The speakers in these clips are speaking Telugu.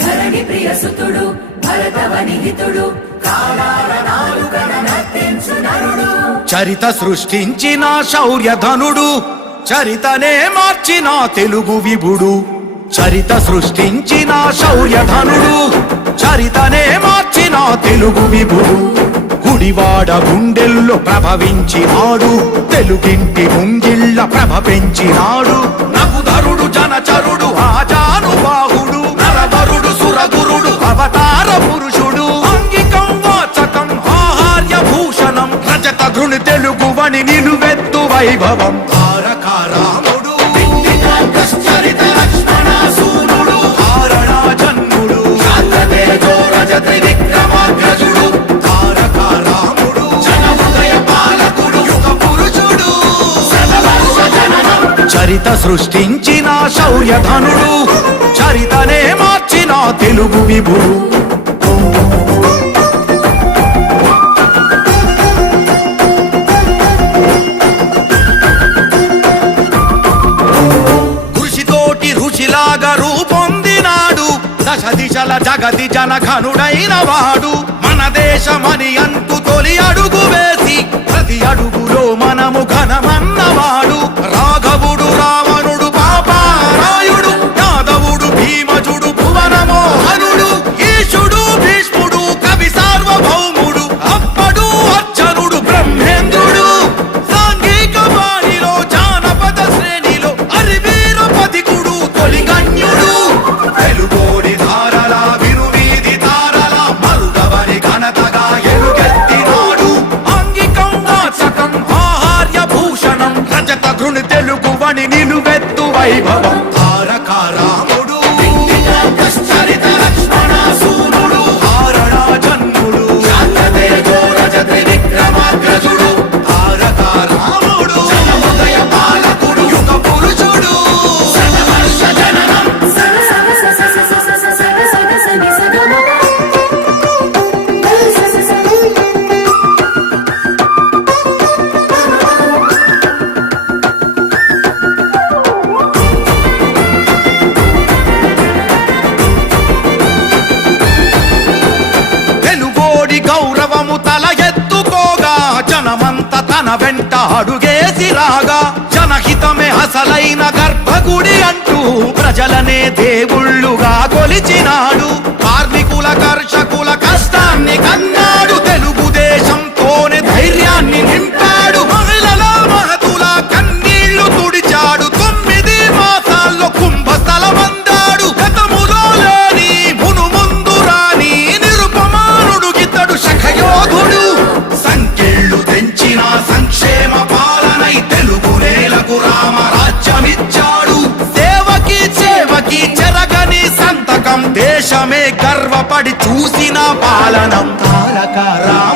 ధరణి ప్రియ సుతుడు భరతవ నిహితుడు చరిత సృష్టించిన శౌర్యధనుడు చరితనే మార్చిన తెలుగు విభుడు. చరిత సృష్టించిన శౌర్యధనుడు చరితనే మార్చిన తెలుగు విభుడు. గుడివాడ గుండెల్లో ప్రభవించినాడు తెలుగింటి ముంగిళ్ళ ప్రభ పెంచినాడు వైభవం. తారక రాముడు చరిత లక్ష్మణ సూనుడు కారణ జన్ముడు తేజో రజతి విక్రమాగ్రజుడు తారక రాముడు జన హృదయ పాలకుడు యుగ పురుషుడు చరిత సృష్టించిన శౌర్యధనుడు. చరితనే మార్చిన తెలుగు విభుడు. దశ దిశల జగతి జనఘనుడైన వాడు. మన దేశమని అంటూ తొలి అడుగు వేసి ভাবা జనమంత తన వెంట అడుగేసి రాగా జనహితమే అసలైన గర్భగుడి అంటూ ప్రజలనే దేవుళ్ళుగా కొలిచినాడు. కార్మికుల కర్షకుల గర్వపడి చూసిన పాలనం తారక రామ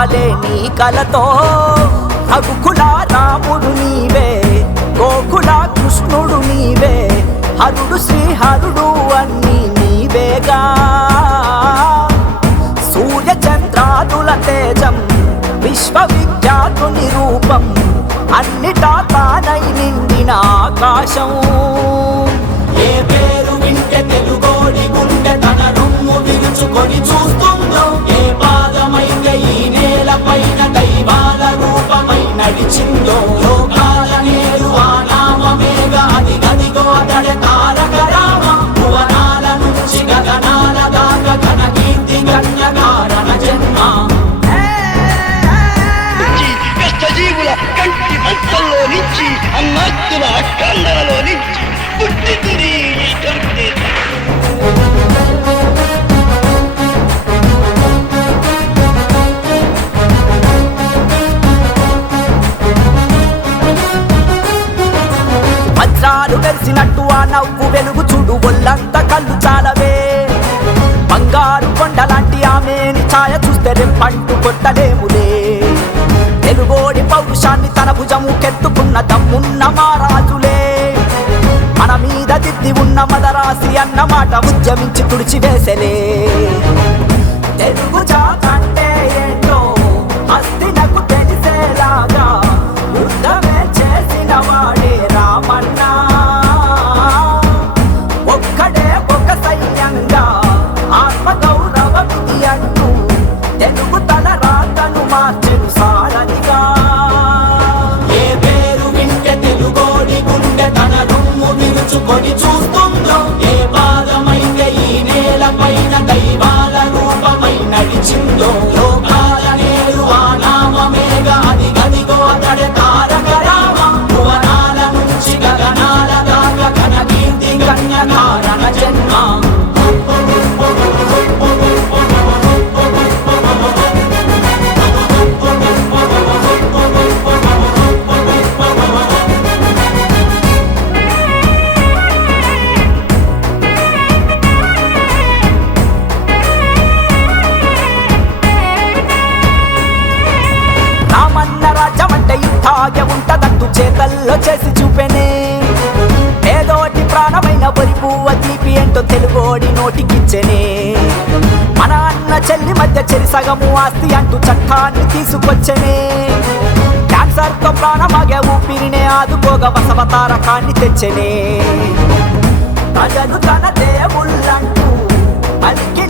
కలే నీ కలతో. రఘుకుల రాముడు నీవే గోకుల కృష్ణుడు నీవే హరుడు శ్రీహరుడు అన్ని నీవేగా. సూర్య చంద్రాదుల తేజం విశ్వవిఖ్యాతుని రూపం అన్నిటా తానై నిండిన ఆకాశం. అన్నాస్తుల అక్కందరలో నుంచి పుట్టింది ఈ కవిత. వజ్రాలు వెలిసినట్టు ఆ నవ్వు వెలుగు చూడు ఒళ్ళంత కళ్ళు చాలవే. బంగారు కొండలాంటి ఆమెని ఛాయ చూస్తే రెప్పంటు కొట్టలేము తెలుగోడి తన భుజము కెత్తుకున్న దమ్మున్న మారాజులే. మన మీద దిద్ది ఉన్న మదరాసి అన్న మాట ఉద్యమించి తుడిచివేసలే. తెలుగు జాతంటే విరుచుకొని చూస్తుందో చేతల్లో చేసి చూపెనే. ఏదోటి ప్రాణమైన బరి పువ్వ తీపి ఏంటో తెలుగోడి నోటికిచ్చెనే. మన అన్న చెల్లి మధ్య చెరి సగము ఆస్తి అంటూ చట్టాన్ని తీసుకొచ్చనే. క్యాన్సర్తో ప్రాణమాగే ఊపిరినే ఆదుకోగా వసవతారకాన్ని తెచ్చనే. ప్రజలు తన దేవుళ్ళంటూ పలికిన